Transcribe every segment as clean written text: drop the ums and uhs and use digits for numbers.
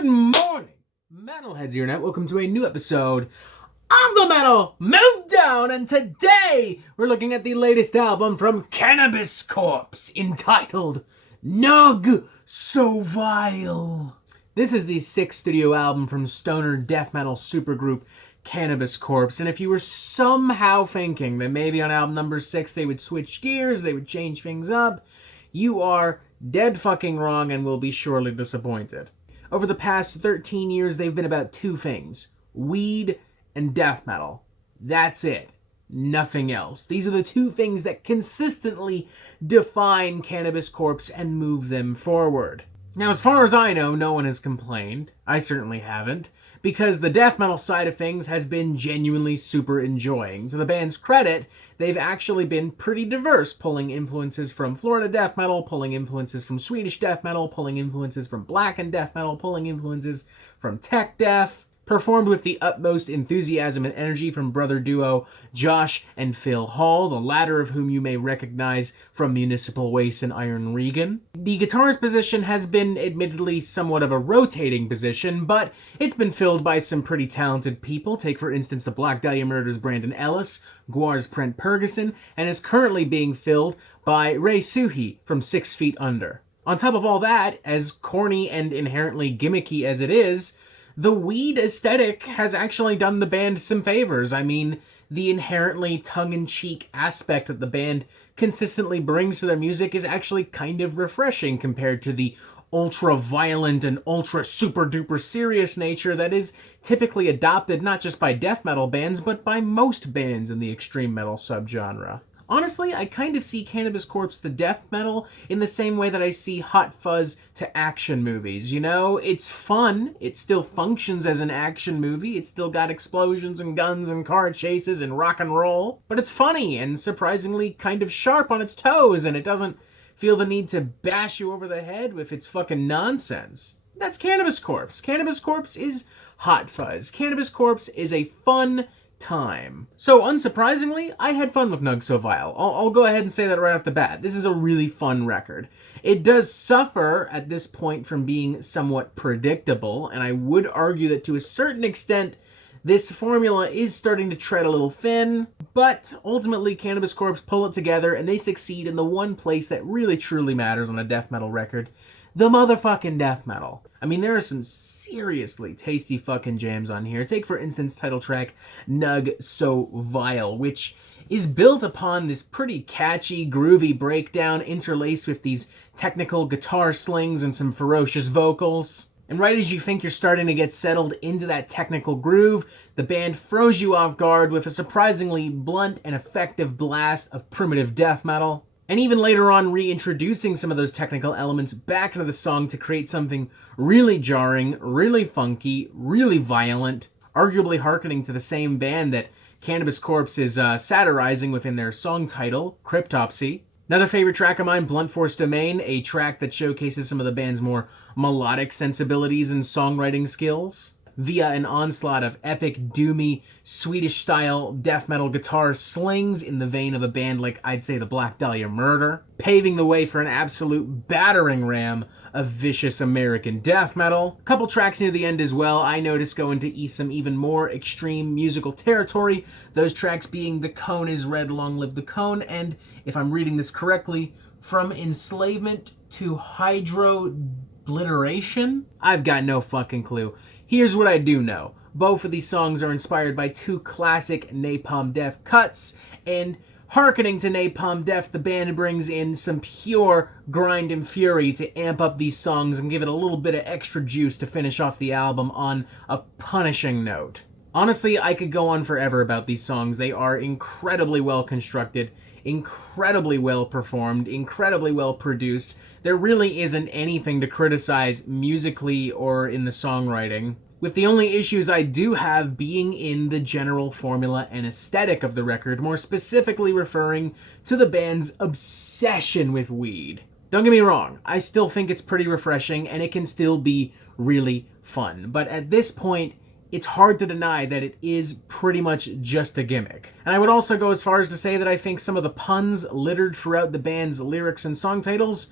Good morning, Metalheads here, and welcome to a new episode of the Metal Meltdown, and today we're looking at the latest album from Cannabis Corpse, entitled Nug So Vile. This is the sixth studio album from stoner death metal supergroup Cannabis Corpse, and if you were somehow thinking that maybe on album number 6 they would switch gears, they would change things up, you are dead fucking wrong and will be surely disappointed. Over the past 13 years, they've been about two things: weed and death metal. That's it. Nothing else. These are the two things that consistently define Cannabis Corpse and move them forward. Now, as far as I know, no one has complained. I certainly haven't, because the death metal side of things has been genuinely super enjoying. To the band's credit, they've actually been pretty diverse, pulling influences from Florida death metal, pulling influences from Swedish death metal, pulling influences from Blackened death metal, pulling influences from tech death. Performed with the utmost enthusiasm and energy from brother duo Josh and Phil Hall, the latter of whom you may recognize from Municipal and Iron Regan. The guitarist position has been admittedly somewhat of a rotating position, but it's been filled by some pretty talented people. Take for instance the Black Dahlia Murder's Brandon Ellis, Guar's Brent Purgason, and is currently being filled by Ray Suhi from 6 Feet Under. On top of all that, as corny and inherently gimmicky as it is, the weed aesthetic has actually done the band some favors. I mean, the inherently tongue-in-cheek aspect that the band consistently brings to their music is actually kind of refreshing compared to the ultra-violent and ultra-super-duper serious nature that is typically adopted not just by death metal bands, but by most bands in the extreme metal subgenre. Honestly, I kind of see Cannabis Corpse to death metal in the same way that I see Hot Fuzz to action movies. You know, it's fun, it still functions as an action movie, it's still got explosions and guns and car chases and rock and roll, but it's funny and surprisingly kind of sharp on its toes, and it doesn't feel the need to bash you over the head with its fucking nonsense. That's Cannabis Corpse. Cannabis Corpse is Hot Fuzz. Cannabis Corpse is a fun time. So unsurprisingly, I had fun with Nug So Vile. I'll go ahead and say that right off the bat. This is a really fun record. It does suffer at this point from being somewhat predictable, and I would argue that to a certain extent this formula is starting to tread a little thin, but ultimately Cannabis Corpse pull it together and they succeed in the one place that really truly matters on a death metal record: the motherfucking death metal. I mean, there are some seriously tasty fucking jams on here. Take, for instance, title track Nug So Vile, which is built upon this pretty catchy, groovy breakdown interlaced with these technical guitar slings and some ferocious vocals. And right as you think you're starting to get settled into that technical groove, the band throws you off guard with a surprisingly blunt and effective blast of primitive death metal. And even later on, reintroducing some of those technical elements back into the song to create something really jarring, really funky, really violent, arguably hearkening to the same band that Cannabis Corpse is satirizing within their song title, Cryptopsy. Another favorite track of mine, Blunt Force Domain, a track that showcases some of the band's more melodic sensibilities and songwriting skills via an onslaught of epic, doomy, Swedish-style death metal guitar slings in the vein of a band like, I'd say, the Black Dahlia Murder, paving the way for an absolute battering ram of vicious American death metal. A couple tracks near the end as well, I noticed, go into some even more extreme musical territory, those tracks being The Cone is Red, Long Live the Cone, and, if I'm reading this correctly, From Enslavement to Hydrobliteration? I've got no fucking clue. Here's what I do know. Both of these songs are inspired by two classic Napalm Death cuts, and hearkening to Napalm Death, the band brings in some pure grind and fury to amp up these songs and give it a little bit of extra juice to finish off the album on a punishing note. Honestly, I could go on forever about these songs. They are incredibly well constructed, incredibly well performed, incredibly well produced. There really isn't anything to criticize musically or in the songwriting, with the only issues I do have being in the general formula and aesthetic of the record, more specifically referring to the band's obsession with weed. Don't get me wrong, I still think it's pretty refreshing and it can still be really fun, but at this point, it's hard to deny that it is pretty much just a gimmick. And I would also go as far as to say that I think some of the puns littered throughout the band's lyrics and song titles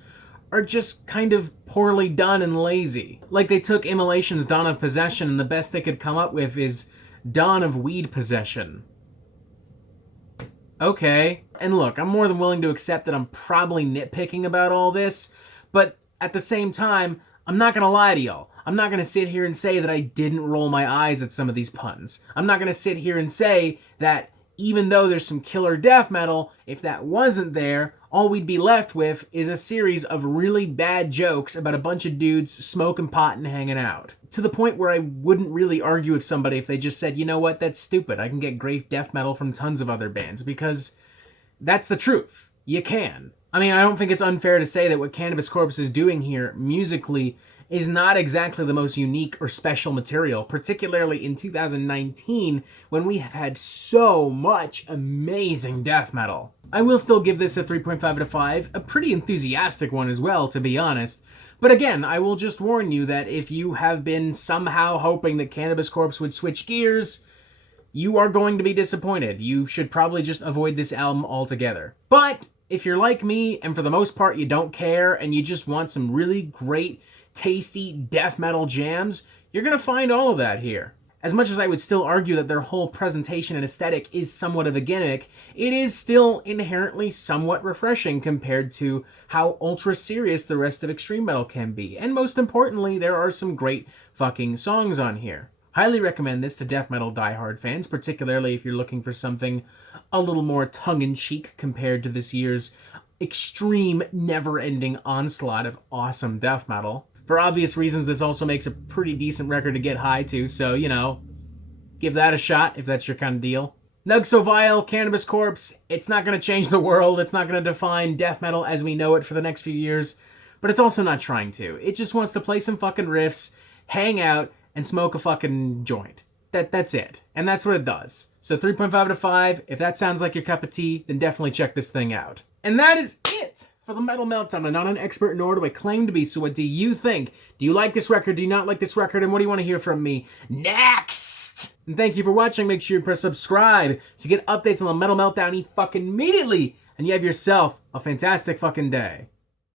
are just kind of poorly done and lazy. Like they took Immolation's Dawn of Possession and the best they could come up with is Dawn of Weed Possession. Okay. And look, I'm more than willing to accept that I'm probably nitpicking about all this, but at the same time, I'm not gonna lie to y'all. I'm not gonna sit here and say that I didn't roll my eyes at some of these puns. I'm not gonna sit here and say that even though there's some killer death metal, if that wasn't there, all we'd be left with is a series of really bad jokes about a bunch of dudes smoking pot and hanging out. To the point where I wouldn't really argue with somebody if they just said, you know what, that's stupid. I can get great death metal from tons of other bands, because that's the truth. You can. I mean, I don't think it's unfair to say that what Cannabis Corpse is doing here musically is not exactly the most unique or special material, particularly in 2019 when we have had so much amazing death metal. I will still give this a 3.5 out of 5, a pretty enthusiastic one as well, to be honest. But again, I will just warn you that if you have been somehow hoping that Cannabis Corpse would switch gears, you are going to be disappointed. You should probably just avoid this album altogether. But if you're like me, and for the most part you don't care, and you just want some really great, tasty death metal jams, you're going to find all of that here. As much as I would still argue that their whole presentation and aesthetic is somewhat of a gimmick, it is still inherently somewhat refreshing compared to how ultra serious the rest of extreme metal can be. And most importantly, there are some great fucking songs on here. Highly recommend this to death metal diehard fans, particularly if you're looking for something a little more tongue-in-cheek compared to this year's extreme, never-ending onslaught of awesome death metal. For obvious reasons, this also makes a pretty decent record to get high to, so, you know, give that a shot if that's your kind of deal. Nug So Vile, Cannabis Corpse, it's not going to change the world, it's not going to define death metal as we know it for the next few years, but it's also not trying to. It just wants to play some fucking riffs, hang out, and smoke a fucking joint. That's it. And that's what it does. So 3.5 out of 5, if that sounds like your cup of tea, then definitely check this thing out. And that is it for the Metal Meltdown. I'm not an expert, nor do I claim to be, so what do you think? Do you like this record? Do you not like this record? And what do you want to hear from me next? And thank you for watching. Make sure you press subscribe to get updates on the Metal Meltdown fucking immediately. And you have yourself a fantastic fucking day.